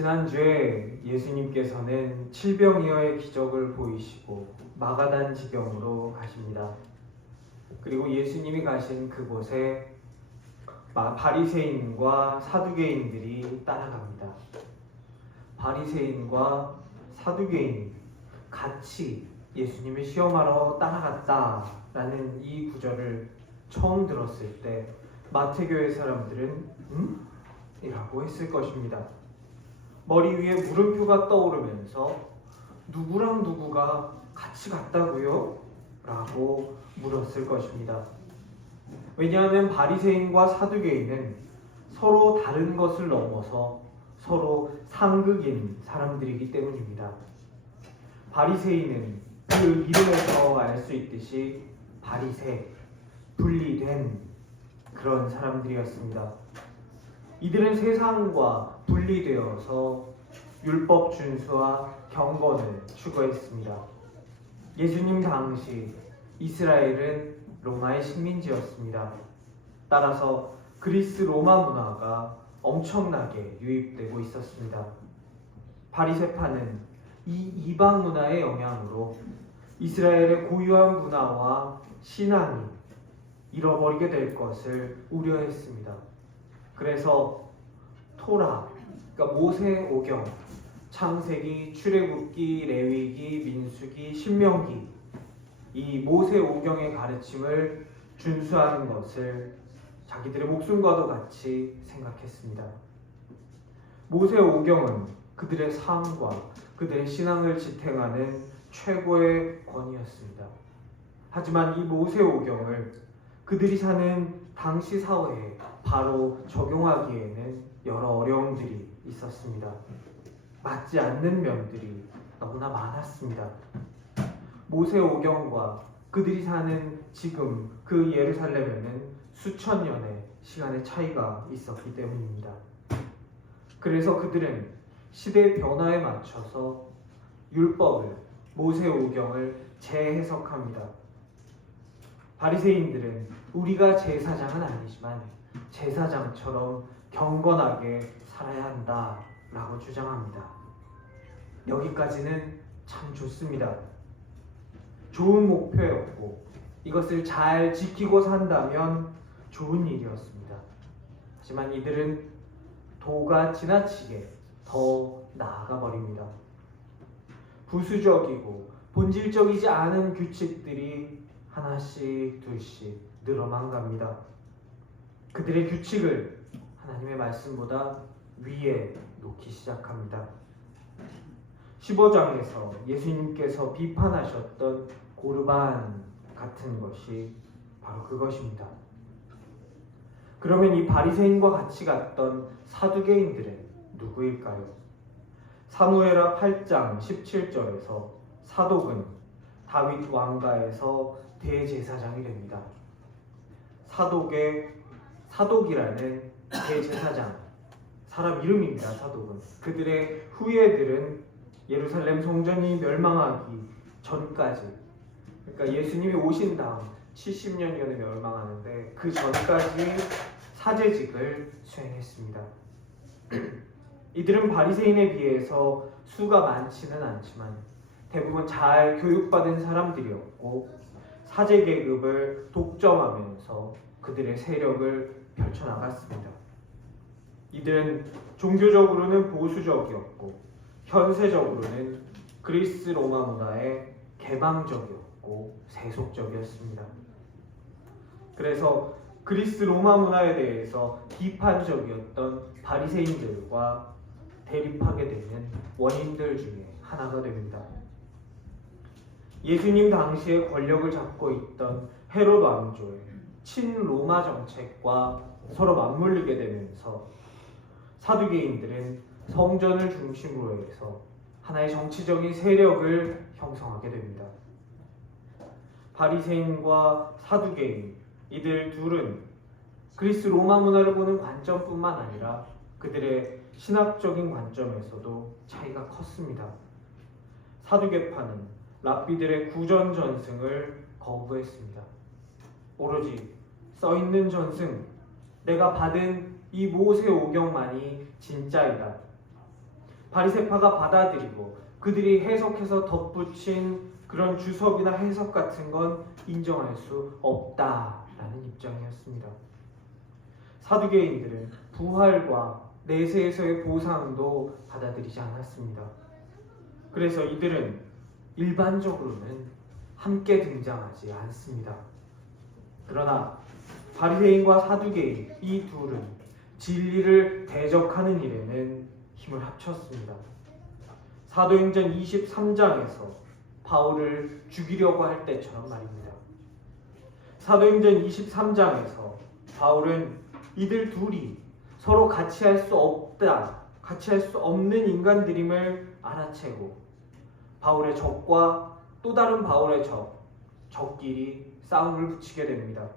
지난주에 예수님께서는 칠병이어의 기적을 보이시고 마가단 지경으로 가십니다. 그리고 예수님이 가신 그곳에 바리새인과 사두개인들이 따라갑니다. 바리새인과 사두개인이 같이 예수님을 시험하러 따라갔다라는 이 구절을 처음 들었을 때 마태교회 사람들은 이라고 했을 것입니다. 머리 위에 물음표가 떠오르면서 누구랑 누구가 같이 갔다고요? 라고 물었을 것입니다. 왜냐하면 바리새인과 사두개인은 서로 다른 것을 넘어서 서로 상극인 사람들이기 때문입니다. 바리새인은 그 이름에서 알 수 있듯이 바리새, 분리된 그런 사람들이었습니다. 이들은 세상과 분리되어서 율법 준수와 경건을 추구했습니다. 예수님 당시 이스라엘은 로마의 식민지였습니다. 따라서 그리스 로마 문화가 엄청나게 유입되고 있었습니다. 바리새파는 이 이방 문화의 영향으로 이스라엘의 고유한 문화와 신앙이 잃어버리게 될 것을 우려했습니다. 그래서 토라, 그러니까 모세오경, 창세기, 출애굽기, 레위기, 민수기, 신명기, 이 모세오경의 가르침을 준수하는 것을 자기들의 목숨과도 같이 생각했습니다. 모세오경은 그들의 삶과 그들의 신앙을 지탱하는 최고의 권위였습니다. 하지만 이 모세오경을 그들이 사는 당시 사회에 바로 적용하기에는 여러 어려움들이 있었습니다. 맞지 않는 면들이 너무나 많았습니다. 모세오경과 그들이 사는 지금 그 예루살렘에는 수천 년의 시간의 차이가 있었기 때문입니다. 그래서 그들은 시대의 변화에 맞춰서 율법을, 모세오경을 재해석합니다. 바리새인들은 우리가 제사장은 아니지만 제사장처럼 경건하게 살아야 한다라고 주장합니다. 여기까지는 참 좋습니다. 좋은 목표였고 이것을 잘 지키고 산다면 좋은 일이었습니다. 하지만 이들은 도가 지나치게 더 나아가 버립니다. 부수적이고 본질적이지 않은 규칙들이 하나씩 둘씩 늘어만 갑니다. 그들의 규칙을 하나님의 말씀보다 위에 놓기 시작합니다. 15장에서 예수님께서 비판하셨던 고르반 같은 것이 바로 그것입니다. 그러면 이 바리새인과 같이 갔던 사두개인들은 누구일까요? 사무엘하 8장 17절에서 사독은 다윗 왕가에서 대제사장이 됩니다. 사독이라는 대제사장, 사람 이름입니다. 사독은 그들의 후예들은 예루살렘 성전이 멸망하기 전까지, 그러니까 예수님이 오신 다음 70년경에 멸망하는데 그 전까지 사제직을 수행했습니다. 이들은 바리새인에 비해서 수가 많지는 않지만 대부분 잘 교육받은 사람들이었고 사제 계급을 독점하면서 그들의 세력을 펼쳐나갔습니다. 이들은 종교적으로는 보수적이었고 현세적으로는 그리스 로마 문화에 개방적이었고 세속적이었습니다. 그래서 그리스 로마 문화에 대해서 비판적이었던 바리새인들과 대립하게 되는 원인들 중에 하나가 됩니다. 예수님 당시에 권력을 잡고 있던 헤롯 왕조의 친로마 정책과 서로 맞물리게 되면서 사두개인들은 성전을 중심으로 해서 하나의 정치적인 세력을 형성하게 됩니다. 바리새인과 사두개인, 이들 둘은 그리스 로마 문화를 보는 관점뿐만 아니라 그들의 신학적인 관점에서도 차이가 컸습니다. 사두개파는 랍비들의 구전 전승을 거부했습니다. 오로지 써있는 전승, 내가 받은 이 모세오경만이 진짜이다. 바리새파가 받아들이고 그들이 해석해서 덧붙인 그런 주석이나 해석 같은 건 인정할 수 없다라는 입장이었습니다. 사두개인들은 부활과 내세에서의 보상도 받아들이지 않았습니다. 그래서 이들은 일반적으로는 함께 등장하지 않습니다. 그러나 바리새인과 사두개인 이 둘은 진리를 대적하는 일에는 힘을 합쳤습니다. 사도행전 23장에서 바울을 죽이려고 할 때처럼 말입니다. 사도행전 23장에서 바울은 이들 둘이 서로 같이 할 수 없는 인간들임을 알아채고 바울의 적과 또 다른 바울의 적끼리 싸움을 붙이게 됩니다.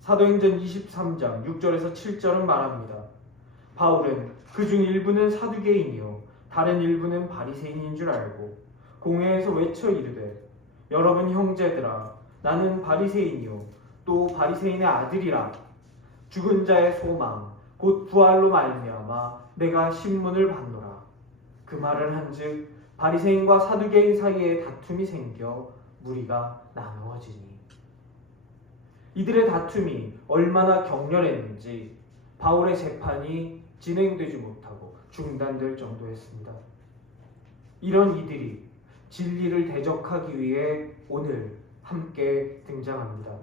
사도행전 23장 6절에서 7절은 말합니다. 바울은 그중 일부는 사두개인이요 다른 일부는 바리새인인 줄 알고 공회에서 외쳐 이르되 여러분 형제들아 나는 바리새인이요 또 바리새인의 아들이라 죽은 자의 소망 곧 부활로 말미암아 내가 신문을 받노라. 그 말을 한즉 바리새인과 사두개인 사이에 다툼이 생겨 무리가 나누어지니 이들의 다툼이 얼마나 격렬했는지 바울의 재판이 진행되지 못하고 중단될 정도였습니다. 이런 이들이 진리를 대적하기 위해 오늘 함께 등장합니다.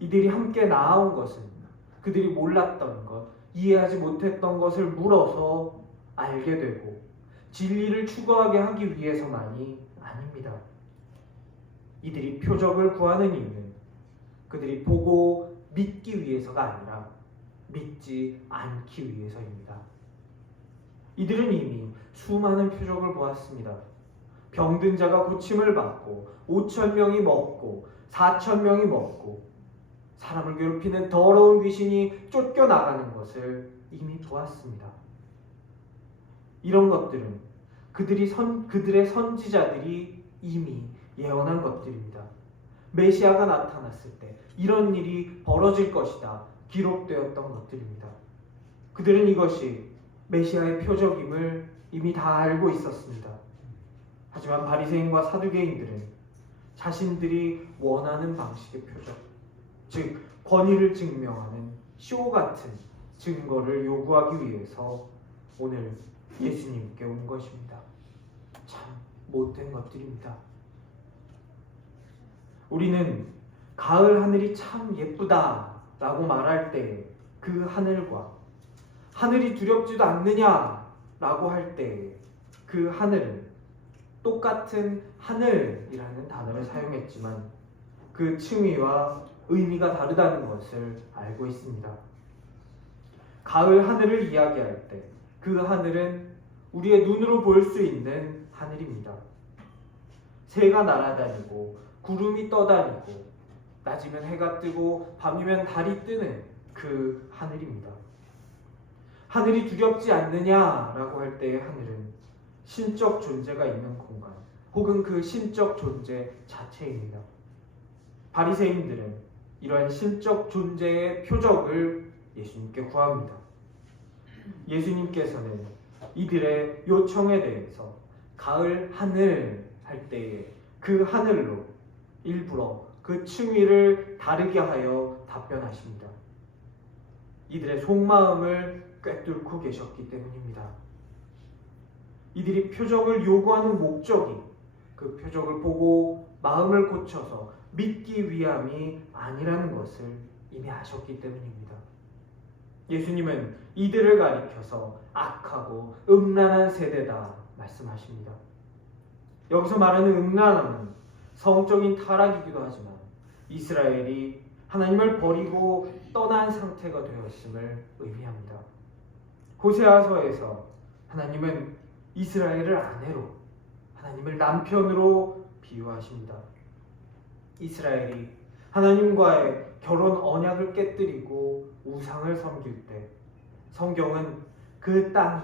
이들이 함께 나아온 것은 그들이 몰랐던 것, 이해하지 못했던 것을 물어서 알게 되고 진리를 추구하게 하기 위해서만이 아닙니다. 이들이 표적을 구하는 이유는 그들이 보고 믿기 위해서가 아니라 믿지 않기 위해서입니다. 이들은 이미 수많은 표적을 보았습니다. 병든 자가 고침을 받고 5,000명이 먹고 4,000명이 먹고 사람을 괴롭히는 더러운 귀신이 쫓겨나가는 것을 이미 보았습니다. 이런 것들은 그들의 선지자들이 이미 예언한 것들입니다. 메시아가 나타났을 때 이런 일이 벌어질 것이다 기록되었던 것들입니다. 그들은 이것이 메시아의 표적임을 이미 다 알고 있었습니다. 하지만 바리새인과 사두개인들은 자신들이 원하는 방식의 표적, 즉 권위를 증명하는 쇼 같은 증거를 요구하기 위해서 오늘 예수님께 온 것입니다. 참 못된 것들입니다. 우리는 가을 하늘이 참 예쁘다라고 말할 때 그 하늘과 하늘이 두렵지도 않느냐라고 할 때 그 하늘은 똑같은 하늘이라는 단어를 사용했지만 그 층위와 의미가 다르다는 것을 알고 있습니다. 가을 하늘을 이야기할 때 그 하늘은 우리의 눈으로 볼 수 있는 하늘입니다. 새가 날아다니고 구름이 떠다니고 낮이면 해가 뜨고 밤이면 달이 뜨는 그 하늘입니다. 하늘이 두렵지 않느냐라고 할 때의 하늘은 신적 존재가 있는 공간 혹은 그 신적 존재 자체입니다. 바리새인들은 이러한 신적 존재의 표적을 예수님께 구합니다. 예수님께서는 이들의 요청에 대해서 가을 하늘 할 때에 그 하늘로 일부러 그 층위를 다르게 하여 답변하십니다. 이들의 속마음을 꿰뚫고 계셨기 때문입니다. 이들이 표적을 요구하는 목적이 그 표적을 보고 마음을 고쳐서 믿기 위함이 아니라는 것을 이미 아셨기 때문입니다. 예수님은 이들을 가리켜서 악하고 음란한 세대다 말씀하십니다. 여기서 말하는 음란함은 성적인 타락이기도 하지만 이스라엘이 하나님을 버리고 떠난 상태가 되었음을 의미합니다. 호세아서에서 하나님은 이스라엘을 아내로, 하나님을 남편으로 비유하십니다. 이스라엘이 하나님과의 결혼 언약을 깨뜨리고 우상을 섬길 때 성경은 그 땅이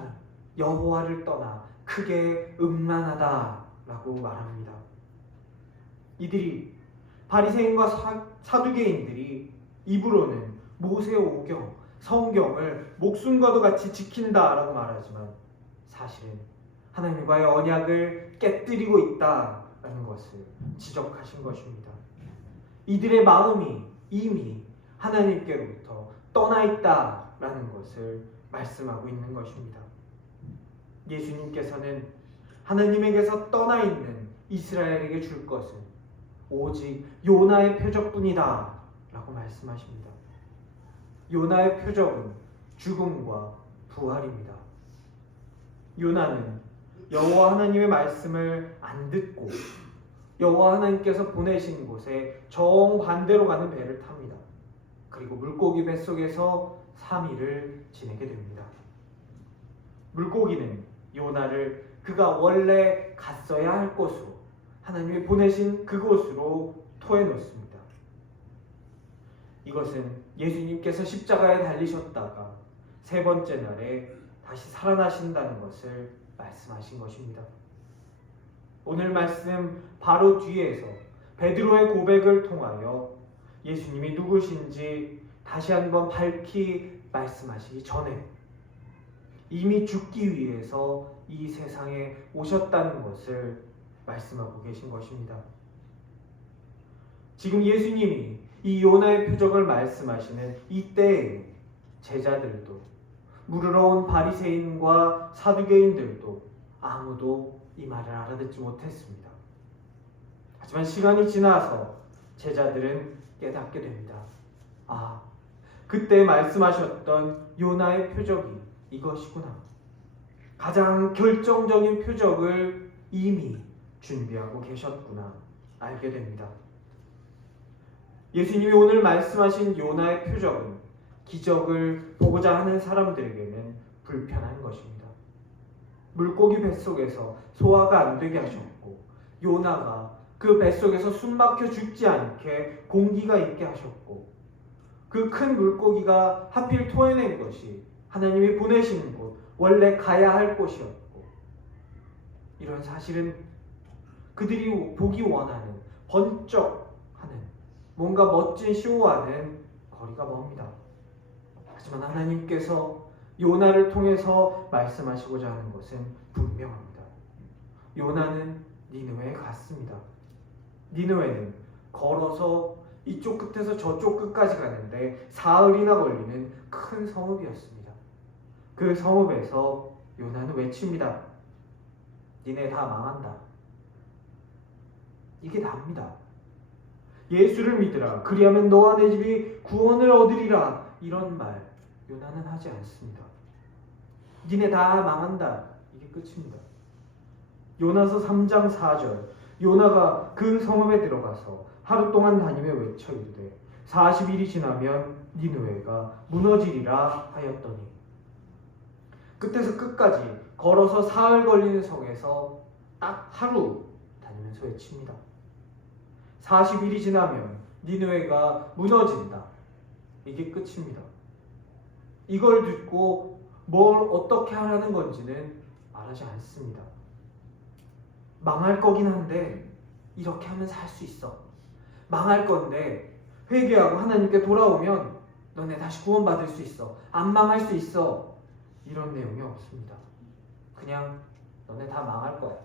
여호와를 떠나 크게 음란하다라고 말합니다. 이들이 바리새인과 사두개인들이 입으로는 모세오경, 성경을 목숨과도 같이 지킨다라고 말하지만 사실은 하나님과의 언약을 깨뜨리고 있다라는 것을 지적하신 것입니다. 이들의 마음이 이미 하나님께로부터 떠나 있다라는 것을 말씀하고 있는 것입니다. 예수님께서는 하나님에게서 떠나 있는 이스라엘에게 줄 것은 오직 요나의 표적뿐이다 라고 말씀하십니다. 요나의 표적은 죽음과 부활입니다. 요나는 여호와 하나님의 말씀을 안 듣고 여호와 하나님께서 보내신 곳에 정반대로 가는 배를 탑니다. 그리고 물고기 뱃속에서 3일을 지내게 됩니다. 물고기는 요나를 그가 원래 갔어야 할 곳으로, 하나님이 보내신 그곳으로 토해놓습니다. 이것은 예수님께서 십자가에 달리셨다가 세 번째 날에 다시 살아나신다는 것을 말씀하신 것입니다. 오늘 말씀 바로 뒤에서 베드로의 고백을 통하여 예수님이 누구신지 다시 한번 밝히 말씀하시기 전에 이미 죽기 위해서 이 세상에 오셨다는 것을 말씀하고 계신 것입니다. 지금 예수님이 이 요나의 표적을 말씀하시는 이때에 제자들도, 물으러 온 바리새인과 사두개인들도 아무도 이 말을 알아듣지 못했습니다. 하지만 시간이 지나서 제자들은 깨닫게 됩니다. 아, 그때 말씀하셨던 요나의 표적이 이것이구나. 가장 결정적인 표적을 이미 준비하고 계셨구나 알게 됩니다. 예수님이 오늘 말씀하신 요나의 표적은 기적을 보고자 하는 사람들에게는 불편한 것입니다. 물고기 뱃속에서 소화가 안 되게 하셨고, 요나가 그 뱃속에서 숨막혀 죽지 않게 공기가 있게 하셨고, 그 큰 물고기가 하필 토해낸 것이 하나님이 보내신 곳, 원래 가야 할 곳이었고, 이런 사실은 그들이 보기 원하는 번쩍하는 뭔가 멋진 쇼와는 거리가 멉니다. 하지만 하나님께서 요나를 통해서 말씀하시고자 하는 것은 분명합니다. 요나는 니느웨에 갔습니다. 니느웨는 걸어서 이쪽 끝에서 저쪽 끝까지 가는데 사흘이나 걸리는 큰 성읍이었습니다. 그 성읍에서 요나는 외칩니다. 니네 다 망한다. 이게 답니다. 예수를 믿으라. 그리하면 너와 내 집이 구원을 얻으리라. 이런 말 요나는 하지 않습니다. 니네 다 망한다. 이게 끝입니다. 요나서 3장 4절, 요나가 그 성읍에 들어가서 하루 동안 다니며 외쳐 이르되 40일이 지나면 니느웨가 무너지리라 하였더니, 끝에서 끝까지 걸어서 사흘 걸리는 성에서 딱 하루 다니면서 외칩니다. 40일이 지나면 니느웨가 무너진다. 이게 끝입니다. 이걸 듣고 뭘 어떻게 하라는 건지는 말하지 않습니다. 망할 거긴 한데 이렇게 하면 살 수 있어. 망할 건데 회개하고 하나님께 돌아오면 너네 다시 구원받을 수 있어. 안 망할 수 있어. 이런 내용이 없습니다. 그냥 너네 다 망할 거야.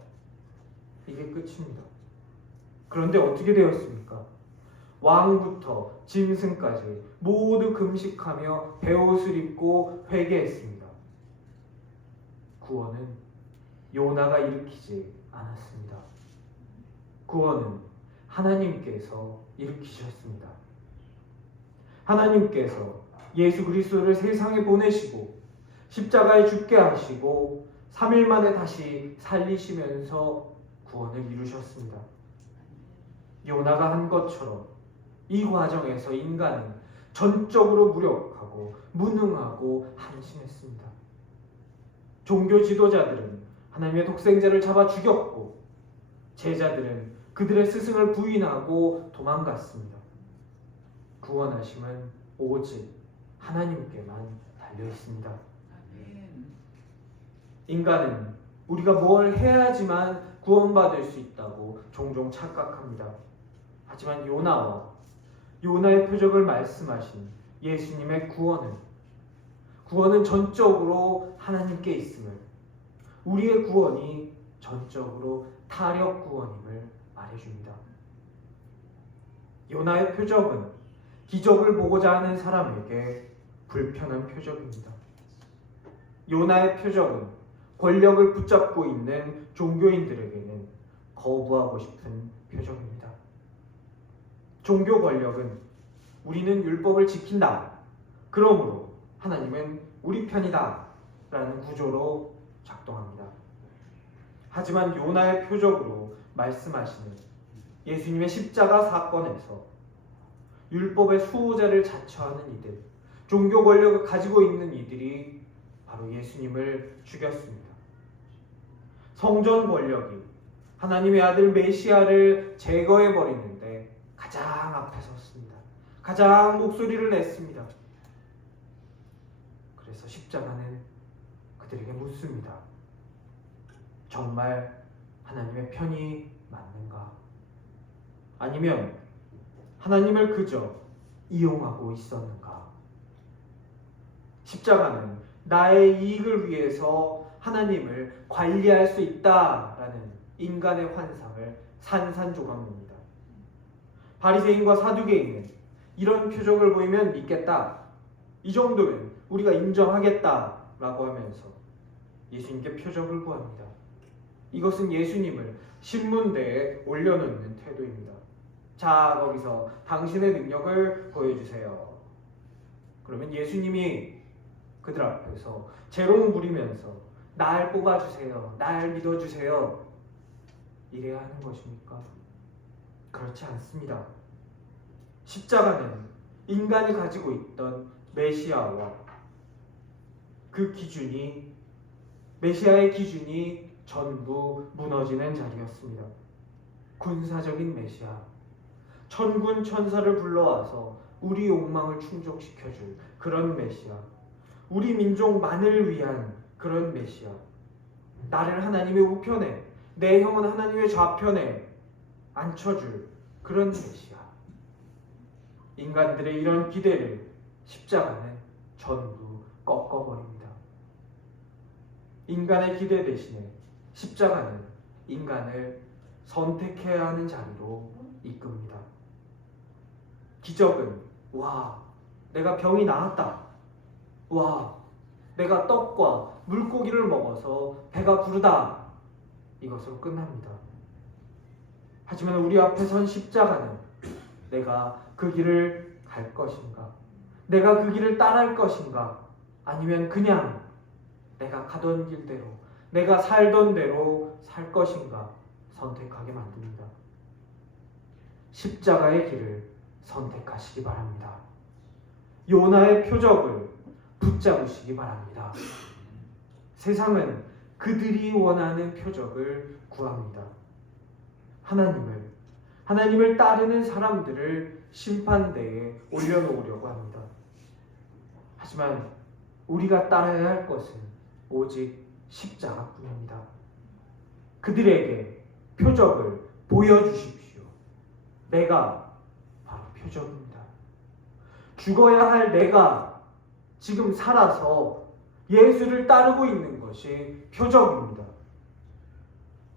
이게 끝입니다. 그런데 어떻게 되었습니까? 왕부터 짐승까지 모두 금식하며 베옷을 입고 회개했습니다. 구원은 요나가 일으키지 않았습니다. 구원은 하나님께서 일으키셨습니다. 하나님께서 예수 그리스도를 세상에 보내시고 십자가에 죽게 하시고 3일 만에 다시 살리시면서 구원을 이루셨습니다. 요나가 한 것처럼 이 과정에서 인간은 전적으로 무력하고 무능하고 한심했습니다. 종교 지도자들은 하나님의 독생자를 잡아 죽였고, 제자들은 그들의 스승을 부인하고 도망갔습니다. 구원하심은 오직 하나님께만 달려 있습니다. 인간은 우리가 뭘 해야지만 구원받을 수 있다고 종종 착각합니다. 하지만 요나의 표적을 말씀하신 예수님의 구원은 전적으로 하나님께 있음을, 우리의 구원이 전적으로 타력 구원임을 말해줍니다. 요나의 표적은 기적을 보고자 하는 사람에게 불편한 표적입니다. 요나의 표적은 권력을 붙잡고 있는 종교인들에게는 거부하고 싶은 표적입니다. 종교 권력은 우리는 율법을 지킨다. 그러므로 하나님은 우리 편이다. 라는 구조로 작동합니다. 하지만 요나의 표적으로 말씀하시는 예수님의 십자가 사건에서 율법의 수호자를 자처하는 이들, 종교 권력을 가지고 있는 이들이 바로 예수님을 죽였습니다. 성전 권력이 하나님의 아들 메시아를 제거해 버리는데 가장 앞에 섰습니다. 가장 목소리를 냈습니다. 그래서 십자가는 그들에게 묻습니다. 정말 하나님의 편이 맞는가? 아니면 하나님을 그저 이용하고 있었는가? 십자가는 나의 이익을 위해서 하나님을 관리할 수 있다라는 인간의 환상을 산산조각냅니다. 바리새인과 사두개인은 이런 표적을 보이면 믿겠다. 이 정도면 우리가 인정하겠다라고 하면서 예수님께 표적을 구합니다. 이것은 예수님을 신문대에 올려놓는 태도입니다. 자, 거기서 당신의 능력을 보여주세요. 그러면 예수님이 그들 앞에서 재롱 부리면서 날 뽑아주세요. 날 믿어주세요. 이래야 하는 것입니까? 그렇지 않습니다. 십자가는 인간이 가지고 있던 메시아와 그 기준이, 메시아의 기준이 전부 무너지는 자리였습니다. 군사적인 메시아, 천군 천사를 불러와서 우리 욕망을 충족시켜줄 그런 메시아, 우리 민족만을 위한 그런 메시아, 나를 하나님의 우편에, 내 형은 하나님의 좌편에 앉혀줄 그런 메시아. 인간들의 이런 기대를 십자가는 전부 꺾어버립니다. 인간의 기대 대신에 십자가는 인간을 선택해야 하는 자리로 이끕니다. 기적은 와, 내가 병이 나았다. 와, 내가 떡과 물고기를 먹어서 배가 부르다. 이것으로 끝납니다. 하지만 우리 앞에 선 십자가는 내가 그 길을 갈 것인가? 내가 그 길을 따라할 것인가? 아니면 그냥 내가 가던 길대로, 내가 살던 대로 살 것인가? 선택하게 만듭니다. 십자가의 길을 선택하시기 바랍니다. 요나의 표적을 붙잡으시기 바랍니다. 세상은 그들이 원하는 표적을 구합니다. 하나님을 따르는 사람들을 심판대에 올려놓으려고 합니다. 하지만 우리가 따라야 할 것은 오직 십자가뿐입니다. 그들에게 표적을 보여주십시오. 내가 바로 표적입니다. 죽어야 할 내가 지금 살아서 예수를 따르고 있는 것이 표적입니다.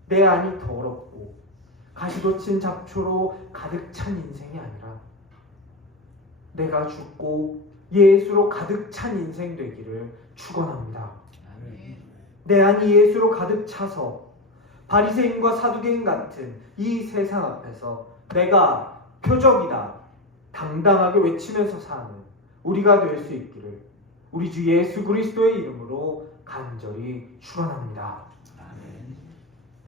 내 안이 더럽고 가시돋친 잡초로 가득 찬 인생이 아니라 내가 죽고 예수로 가득 찬 인생 되기를 축원합니다. 내 안이 예수로 가득 차서 바리새인과 사두개인 같은 이 세상 앞에서 내가 표적이다 당당하게 외치면서 사는 우리가 될 수 있기를 우리 주 예수 그리스도의 이름으로 간절히 축원합니다.